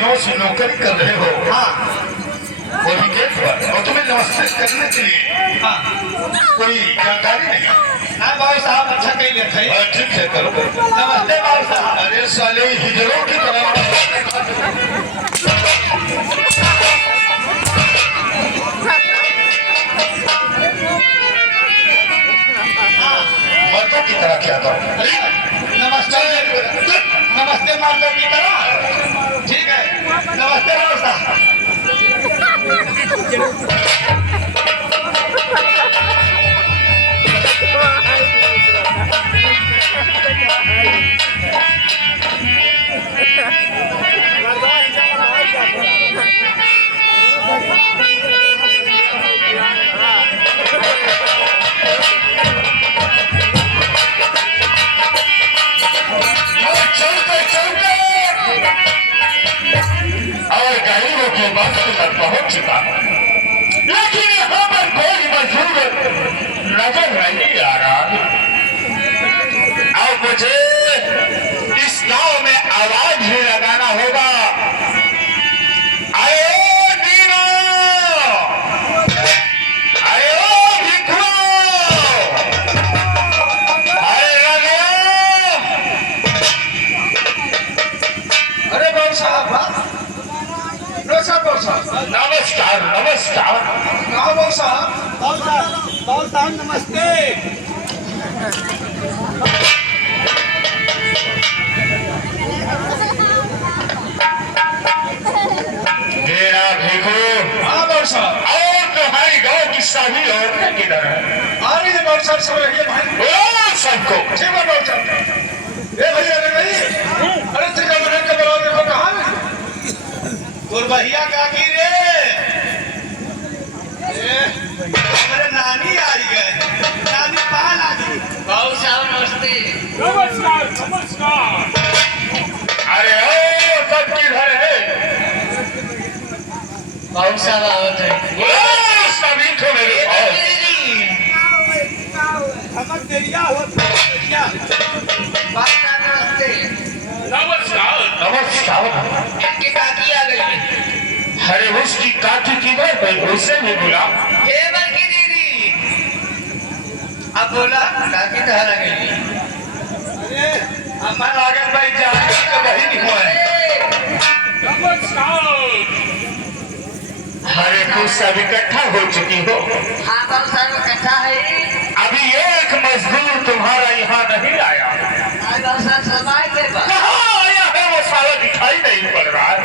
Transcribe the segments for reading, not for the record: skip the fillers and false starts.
दिनों से नौकरी कर रहे हो। हाँ वो विकेट पर और तुम्हें नमस्ते करने के लिए हाँ कोई जानकारी नहीं। हाँ बाबू साहब अच्छा कही लेते हैं। ठीक है करो। नमस्ते बाबू साहब। अरे साले हिजड़ों की तरह मर्दों की तरह क्या करो। नमस्ते नमस्ते मर्दों की तरह। ठीक है नमस्ते बाबू साहब। पहुंच चुका लेकिन यहाँ पर कोई मजदूर नजर नहीं आ रहा। अब मुझे इस गांव में आवाज भी लगाना होगा। आयो नीरो, आयो भिखो, अरे रघुआ। अरे बाबू साहब नमस्कार नमस्कार। कहाँ बाबू साहब? बाबू साहब नमस्ते। मेरा भिखो। हाँ बाबू साहब। और तुम्हारी गांव की सभी औरतें किधर है? आ रही है बाबू साहब। सब रहिए भाई। ओ सबको ठीक है बाबू साहब। ए भैया अरे नहीं अरे चिका बहन का बुलाओ देखो कहाँ है और भैया का की रे मेरे नानी आई गए। नानी पान आ गई। बाबू साहब नमस्ते। नमस्कार नमस्कार। अरे ओ सब किधर है? बाबू साहब आवत है। ओ सभी को मेरे पास। समझ देरिया हो देरिया। बाबू साहब नमस्ते। नमस्कार नमस्कार। इनकी काकी आ गई है। अरे उसकी काकी किधर गई? उसे भी बुला। केवल की दीदी। अब बोला काकी तो हरा गई है। अरे अमन लागत भाई जाने का वही नहीं हुआ है। नमस्कार। अरे तुम सब इकट्ठा हो चुकी हो। हाँ बाबू साहब इकट्ठा है। अभी एक मजदूर तुम्हारा यहाँ नहीं आया। आज बाबू साहब समय पे कहाँ आया है? वो साला दिखाई नहीं पड़ रहा है।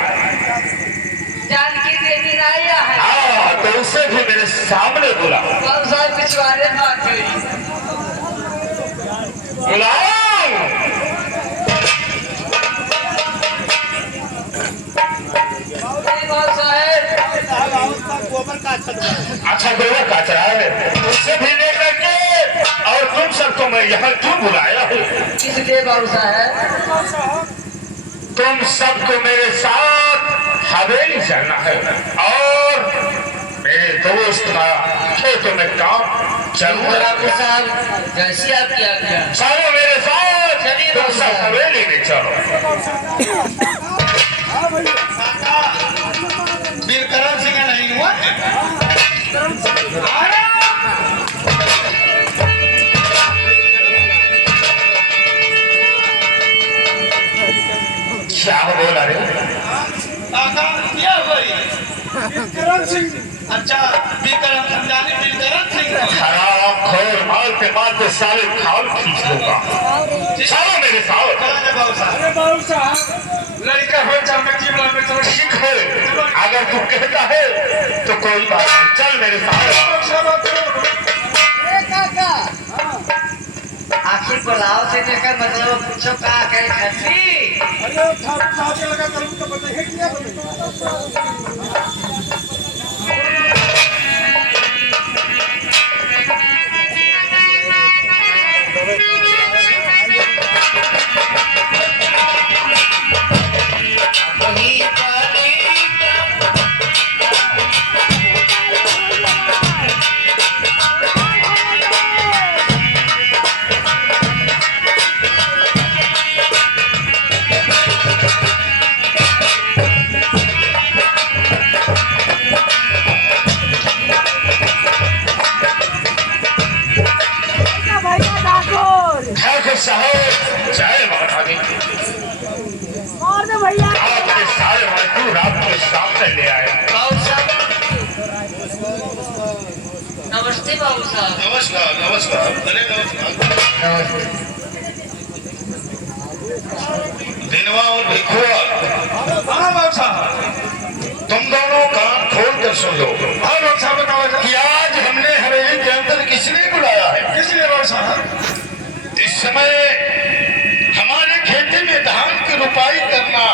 जानकी देवी आया है। हाँ तो उसे भी मेरे सामने बुला। बाबू साहब पिछवाड़े बात हुई। बुलाओ। बाबू साहब गोबर का अच्छा गोबर काट रहा है उसे भी लेकर के। और तुम सबको मैं यहाँ क्यों बुलाया हूँ? किस लिए बाबू साहब? तुम सबको मेरे साथ हवेली चलना है और मेरे दोस्त का खेतों में काम चलूंगा। बाबू साहब जैसी आपकी आज्ञा। चलो मेरे साथ। तुम सब हवेली में चलो। बिलकरण सिंह नहीं हुआ। क्या बोला रे? काका क्या हुई? बिलकरण सिंह। अच्छा बिलकरण समझाने बिलकरण सिंह। खराब खोर माल के बाद तो साले खाल खींच लूंगा। चलो मेरे साथ। बाबू साहब। अरे बाबू साहब लड़का हो चल जीवन में चलो। ठीक है अगर तू कहता है तो कोई बात नहीं। चल मेरे साथ। आखिर बुलाव से लेकर मतलब पूछो कहा करे खसी। अरे साथ लगा करूँ तो बताइए क्या बाबू साहब। नमस्कार नमस्कार। अरे नमस्कार। दिनवा और भिखुआ, हाँ बाबू साहब। तुम दोनों कान खोल कर सुन लो हाँ बाबू साहब बताओ कि आज हमने हवेली के अंदर किसने बुलाया है। किस लिए बाबू साहब? इस समय हमारे खेती में धान की रुपाई करना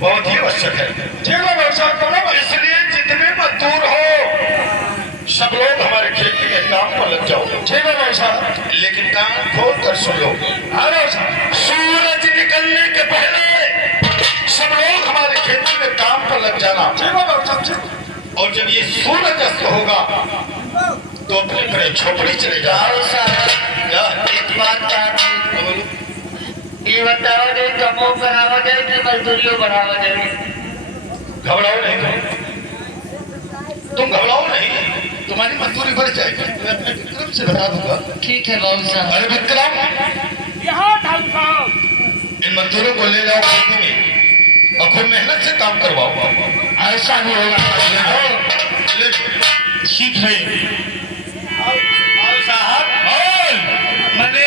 बहुत ही आवश्यक है। ठीक है बाबू साहब, करो। इसलिए जितने मजदूर हो सब लोग हमारे खेती में काम पर लग जाओ। ठीक है बाबू साहब। लेकिन कान खोल कर सुन लो, हाँ बाबू साहब। सूरज निकलने के पहले सब लोग हमारे खेती में काम पर लग जाना। ठीक है बाबू साहब, ठीक। और जब ये सूरज अस्त होगा तो अपने अपने झोपड़ी चले जाओ। बाबू साहब, क्या? एक बात बोलो। ये बताओ जो कमो बढ़ावा जाए कि मजदूरियों बढ़ावा जाए? घबराओ नहीं तुम घबराओ नहीं, तुम्हारी मजदूरी बढ़ जाएगी। मैं अपने विक्रम से बता दूंगा। ठीक है बाबू साहब। अरे विक्रम, यहाँ ठाकुर साहब। इन मजदूरों को ले जाओ खेती में और खूब मेहनत से काम करवाओ। ऐसा नहीं होगा। ले। ठीक है। बाबू साहब, मैंने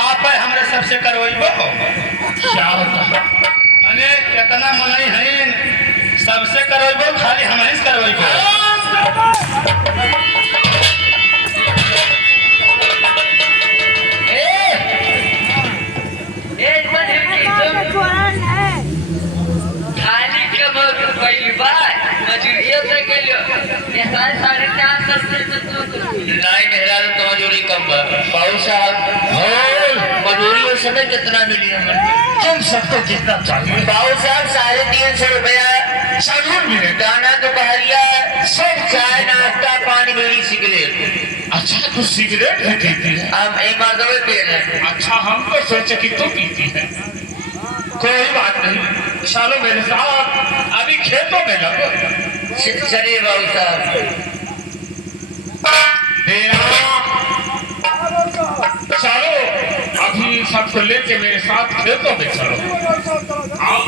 आप हमरा सबसे करवाइबो। क्या होता? मैंने कितना मनई है सबसे करवाइबो, खाली हम ही करवाइबो। एक मिनट खाली कमर पहली बार मजूरियों से के लिए ये साल 4.5 नहीं मेहरा तो मजूरी कम बा। बाबू साहब, मजूरी उस समय कितना मिली हमें? तुम सबको कितना चाहिए? बाबू साहब 350 रुपया जरूर मिले। दाना दोपहरिया सब चाय नाश्ता पानी बीड़ी सिगरेट। अच्छा तो सिगरेट भी पीती है? हम एक बार दबे पे हैं। अच्छा हम तो सोचे कि तू पीती है। कोई बात नहीं, चलो मेरे साथ अभी खेतों में लगो। चलिए बाबू साहब। चलो अभी सबको लेके मेरे साथ खेतों में चलो। आओ।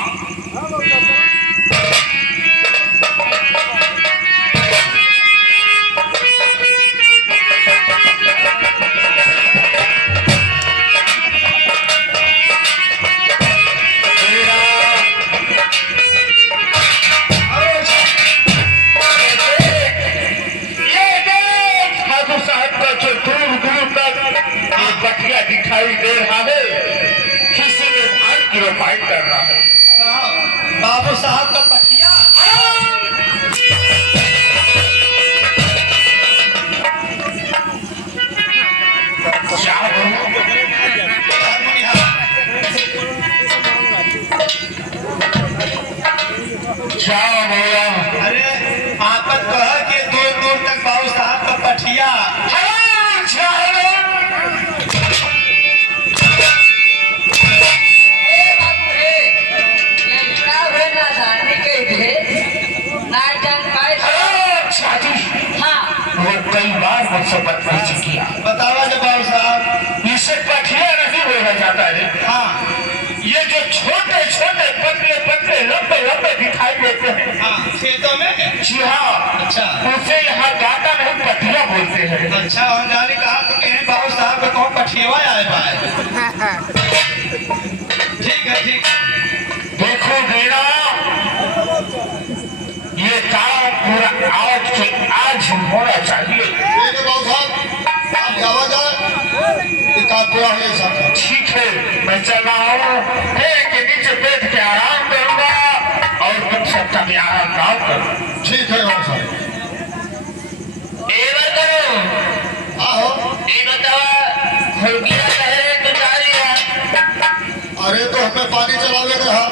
दिखाई दे रहा है, किसी ने धान की रोपाई कर रहा है। बाबू साहब का पठिया। क्या बोलो? क्या बोला? अरे आपत कहा कि दूर दूर तक बाबू साहब का पठिया। कई बार मुझसे बदतमीजी किया। बतावा जब बाबू साहब। इसे पठिया नहीं बोला जाता है। हाँ ये जो छोटे छोटे पतले पतले लंबे लंबे दिखाई देते हैं, हाँ, खेतों में। जी हाँ, अच्छा। उसे यहाँ गाता नहीं पठिया बोलते हैं। अच्छा, हम जाने कहा तो कहें बाबू साहब का कौन पठिया आए पाए। ठीक है, ठीक है। देखो बेटा, ये काम पूरा आज होना चाहिए। ठीक है, मैं चल रहा हूँ। के नीचे बैठ के आराम करूंगा और तुम सबका भी आराम काम करो। ठीक है बाबू साहब। अरे तो हमें पानी चलावे का रहा।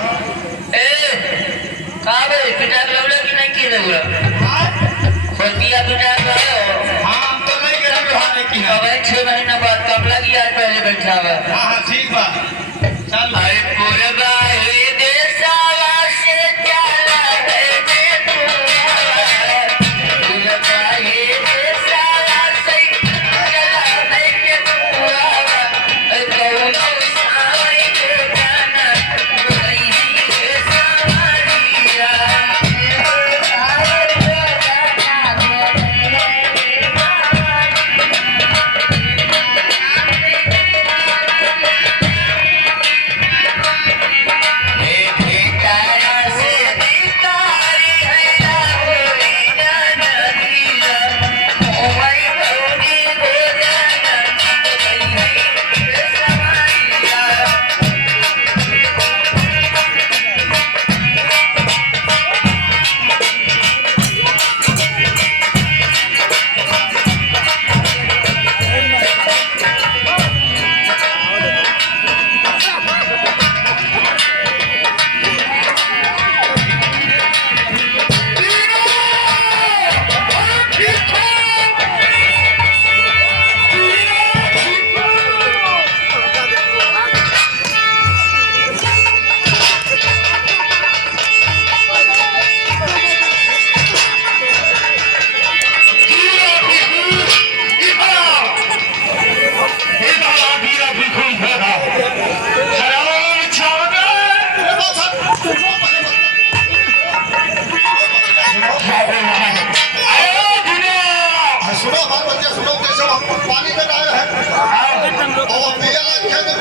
हाँ, हम तो नहीं गिरा बिहार की है। 6 महीना बाद कब लगी आज पहले बैठा हुआ। हाँ हाँ, ठीक बा। चल। अरे पूरा ये देशवा से चला है ये पूरा। पूरा ये देशवा से चला है ये पूरा। कौनो साई के गाना गई है सवारिया। साई के गाना गई है सवारिया।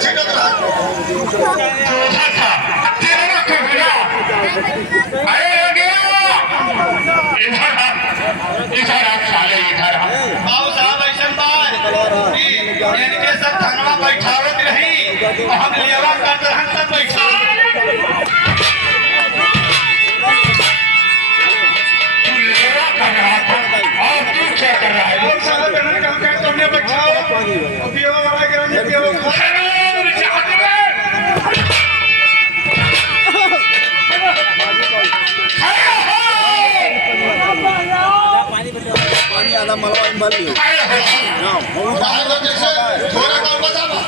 छिटक रहा चूहा था तेरा कबीरा अरे हो गया इधर आ साले इधर आ बाबू साहब ऐसा बात कि इनके सब धनवा बैठावत रही और हम लेवा करते रहन तब बैठा तू लेवा कर रहा था और तू क्या कर रहा है लोग साला बनने काम कर तुमने बैठाओ और पियो वाला गिराने पियो थोड़ा काम बतावा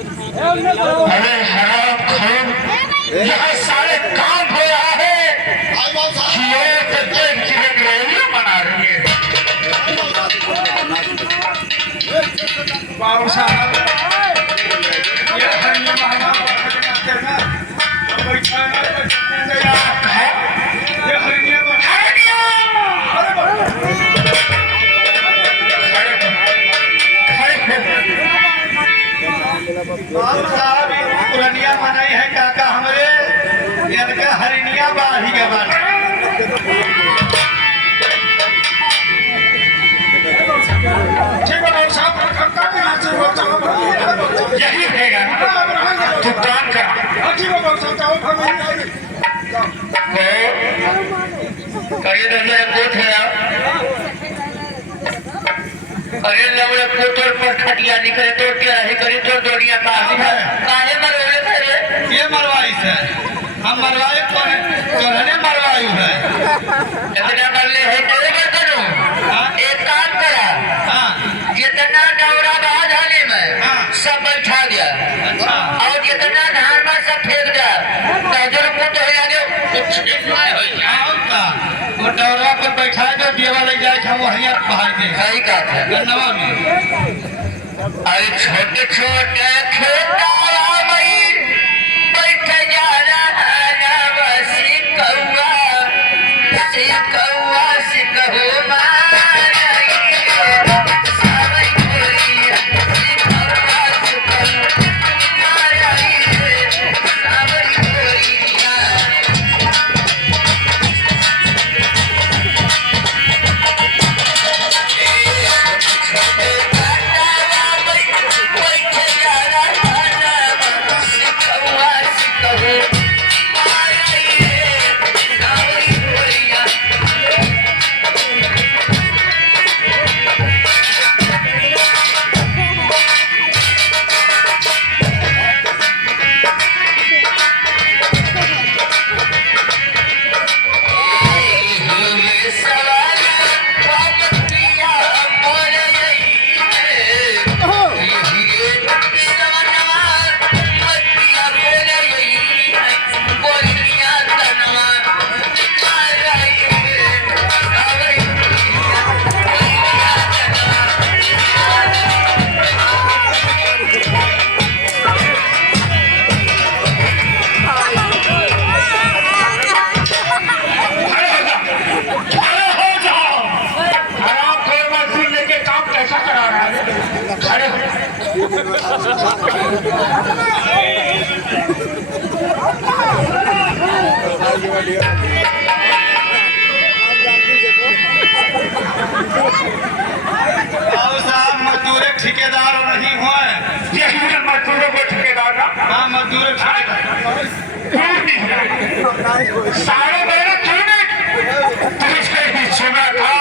अरे हराम खून यहाँ सारे काम हो रहा है ये प्रत्येक जीवन रेडियो बना रही है बाबू साहब ये हरिया महाराज करना बैठा है ये हरिया बाबू साहब पुरानिया मनाई है काका हमरे इनका हरिनिया बाढ़ी के बारे ठीक है बाबू साहब यही रहेगा तू काम करा ठीक है बाबू साहब करिए नजर कोट है अरे लवड़े कोटोर पर खटिया निकले तो क्या रही करी तो दुनिया काहे मरोले थे ये मरवाई से हम मरवाए तोहने मरवाई है इतना कर ले है तेरे के करो एक काम करा हाँ जितना डवरा बाज होने में हाँ। सब बैठा दिया अच्छा और जितना धान में सब फेंक दिया ताजर को तो हिला दो कुछ इतना हो आओ का वो डौरा पर बैठा जो देवा ले जाए हम वहीं बाहर के सही का था गन्नवा में अरे छोटे छोटे खेता मई बैठ जा रहा बसी कौआ सिकहो बाबू साहब मजदूर ठेकेदार नहीं हुए यही मजदूरों को ठेकेदार का हाँ मजदूर सारे मेरे चुने तुझसे ही सुना था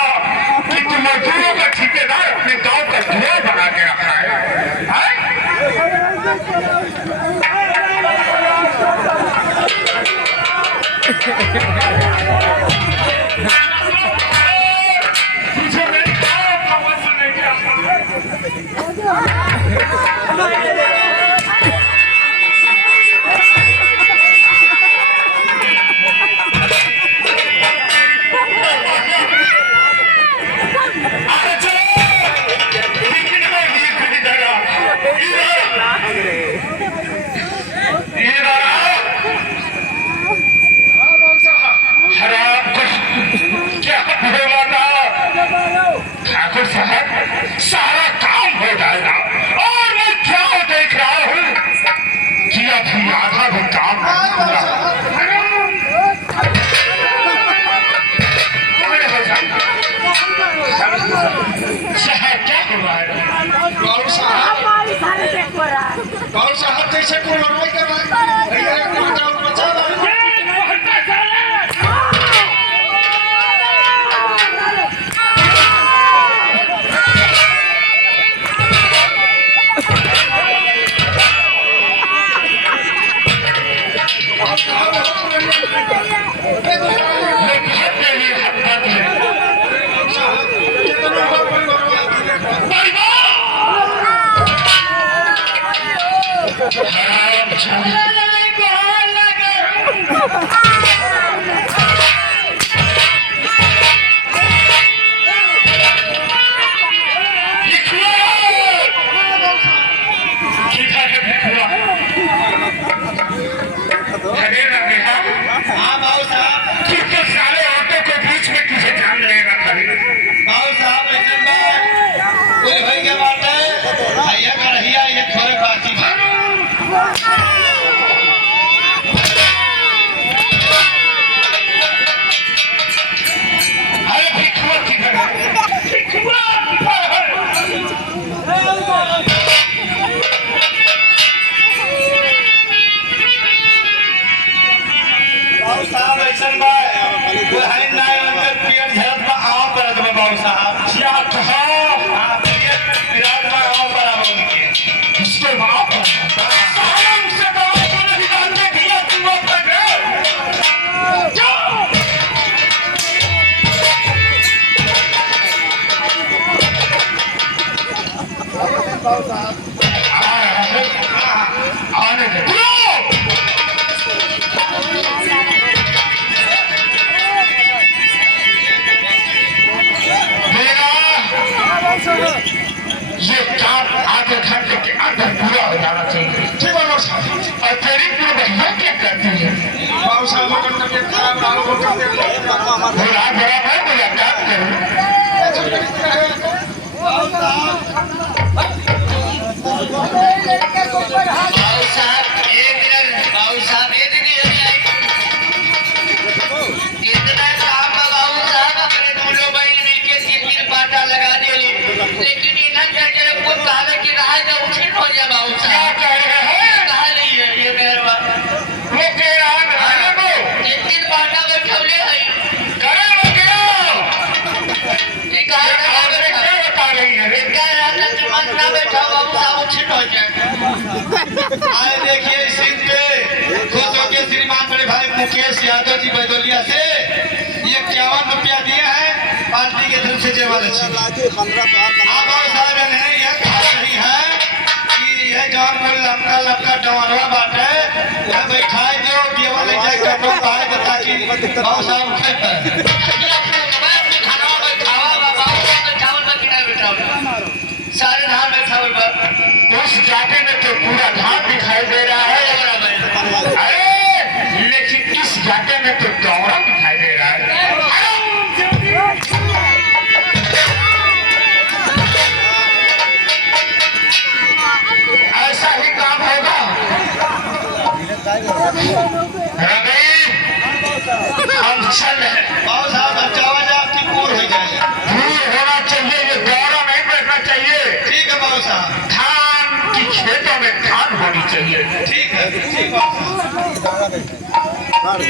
कि तू मजदूरों का ठेकेदार अपने गांव का धुआं बना के रखा है तुझे मेरी गांव का मजा नहीं आता मैं बहुत तेरे हाथ बात है हाँ बाबू साहब सारे ऑटो के बीच में तुझे जान लेगा खाली बाबू साहब ऐसे बात कुछ भाई के बात है भैया का रहिया ये थोड़े बाकी है अरे भिखुआ किधर है भिखुआ किधर है बाबू साहब ऐसा बात कोई है ना अंदर पेट झरत में आओ परत में बाबू साहब क्या कहा हाँ पेट विराट में आओ पर आओ उनके उसके बाप सालम से दवा को नहीं जानते भैया तू अब तक जाओ आने दे ये काम आधे घंटे के अंदर पूरा हो जाना चाहिए ठीक है बाबू साहब और तेरी पूरी बहन क्या करती है बाबू साहब लोगों ने तबीयत खराब रहा हो बुरा बुरा मैं मुलाकात करूँ बाबू साहब एक मिनट बाबू साहब ये दीदी कितना काम है बाबू साहब अपने दोनों बहन मिलके तीन पाटा लगा दिए लेकिन इन्हें करके कुछ कहा कि रहा है उठिन हो जाए बाबू क्या साहब कह रहे हैं कहा नहीं है ये मेहरबा वो कह रहा है आने दो तीन पाटा में ठवले है करे वो गया ठीक है क्या बता रही है मंत्रा बैठा बाबू साहब उठिन हो जाए आए देखिए इस सीन पे खुश होकर श्रीमान बड़े भाई मुकेश यादव जी बैदोलिया से ये 51 रुपया दिए हैं पार्टी के तरफ से जयमाल अच्छी आप और साहब ने यह कहा रही है कि यह जवान को लमका लमका डवरवा बात है वह बैठाए जो केवल जाए कटो पाए तो ताकि बाबू साहब खाए सारे धान बैठा हुए उस जाते में तो पूरा धान दिखाई दे रहा है अरे लेकिन इस जाते में तो दौरा दिखाई दे रहा है ऐसा ही काम होगा रवि हम चल रहे हैं बाबू साहब बचावा जा आपकी पूर हो जाए दूर होना चाहिए ये दौरा नहीं बैठना चाहिए ठीक है बाबू साहब धान की खेतों में धान होनी चाहिए ठीक है ठीक बाबू साहब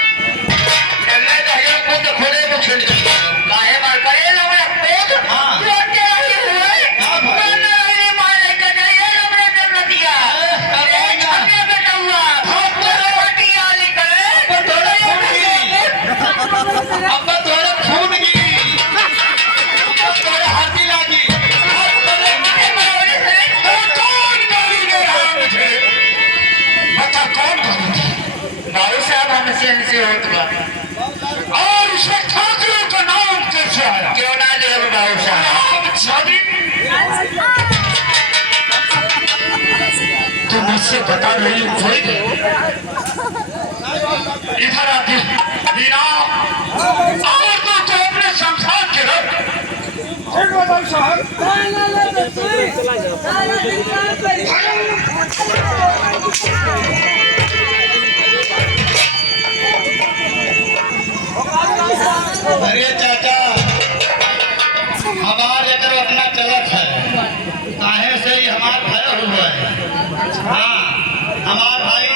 चलने चाहिए खुद खुले को खेल काहे मार करे लवड़ा पेट हाँ। छोटे ही हुए हाँ भाई। मैंने ये मारे के नहीं लवड़ा कर दिया अरे छाने बैठा हुआ तेरे रोटी आली करे अब थोड़ा फूट गई अब थोड़ा फूट गई अब थोड़ा हाथी लागी कौन गाली दे रहा मुझे बता कौन गाली दे बाबू साहब हमसे इनसे होत बा और उसमें ठाकुरों का नाम कैसे आया क्यों ना ले बाबू साहब नाम छादी तुम मुझसे बता रही हो इधर आती मीना और तो अपने संसार के रख ठीक है बाबू साहब अरे चाचा हमारे अगर अपना चलत है काहे से ही हमार भय हुआ है हाँ हमार भाई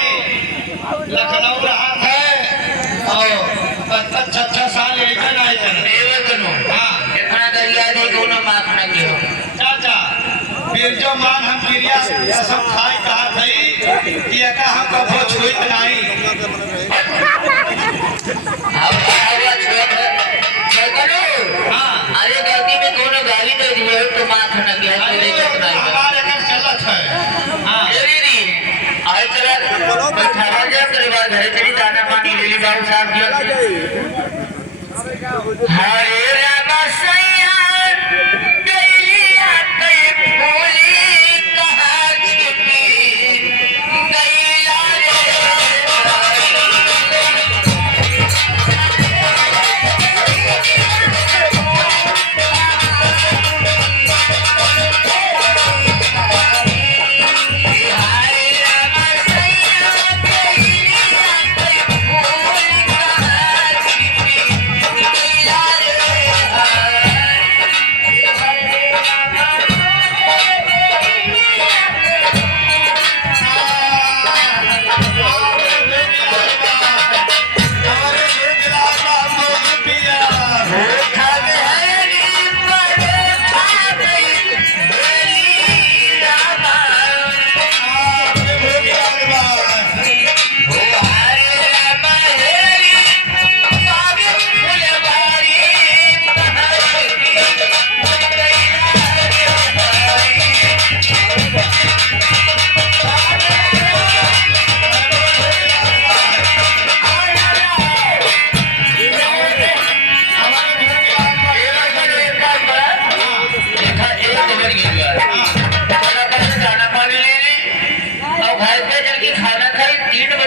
लखनऊ रहा है और 55 साल लेकर आए हाँ इतना दरिया दी कोनो माफ न कियो चाचा बिरजो मान हम क्रिया सब खाई कहा थई छुई नहीं अब हुआ छोड़ मैं करूं हाँ अरे गलती में कोनो गाली दे दिए तो माथ न गया तो अरे लेके नहीं हमारे घर चलत है हाँ मेरी नहीं आज चला बैठा गया तेरे बाद घरे तेरी दाना पानी ले ली बाबू साहब जी हरे रामा सैया गैया कई फूली कहा छिपी गैया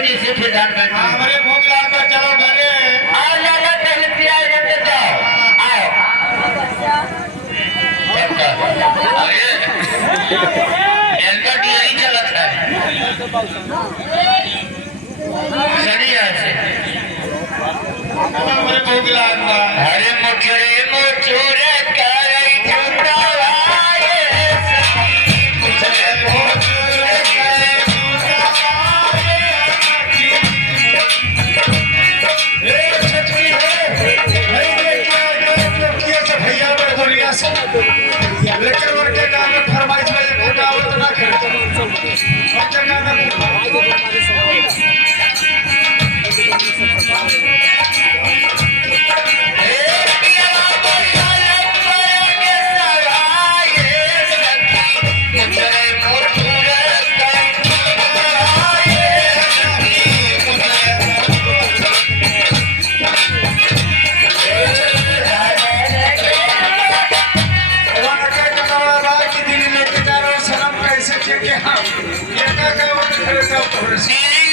हमारे भूख लाग पर चलो घरे इनका डिजाइन चलत है सड़िया से हमारे भूख लाग बा हरे मुठरे मुठुर करे झुकावाए लेकिन उनके काम में फरमाइश में गावत ना करे उनके काम में दिल्ली